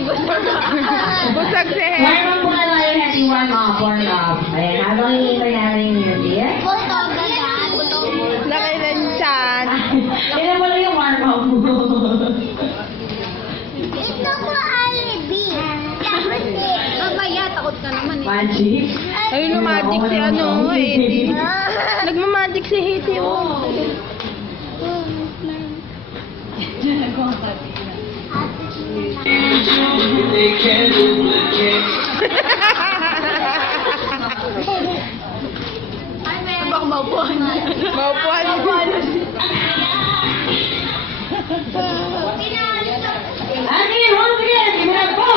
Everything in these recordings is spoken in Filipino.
Busog si Warm Hetty. up muna tayo, Hetty. Warm up, warm up. Ayan, habang hinihintay natin yung music. Nakailan siyan. Kailan mo lang yung warm up mo. Ito ko alibi. Mamaya, takot ka naman eh. Magic? Ayun, magic si ano, Hetty. Nagmamagic si Hetty, oh. Baka maupuan. Maupuan. And here, once again, give it up for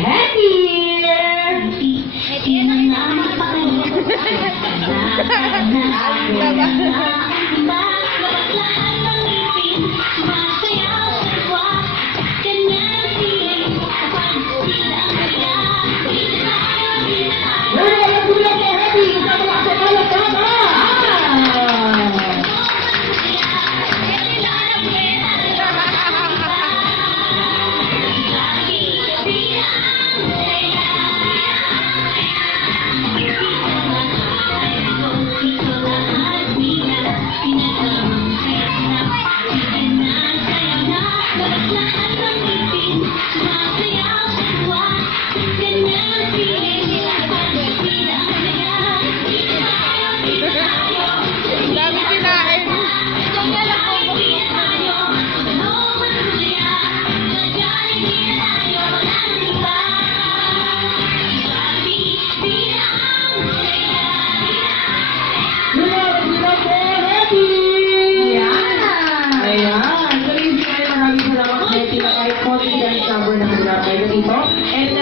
Hetty! Dami kinain. Ayan. So, hindi kayo maraming salamat, Hetty, na kahit konti na discover na nag-rap kayo dito. And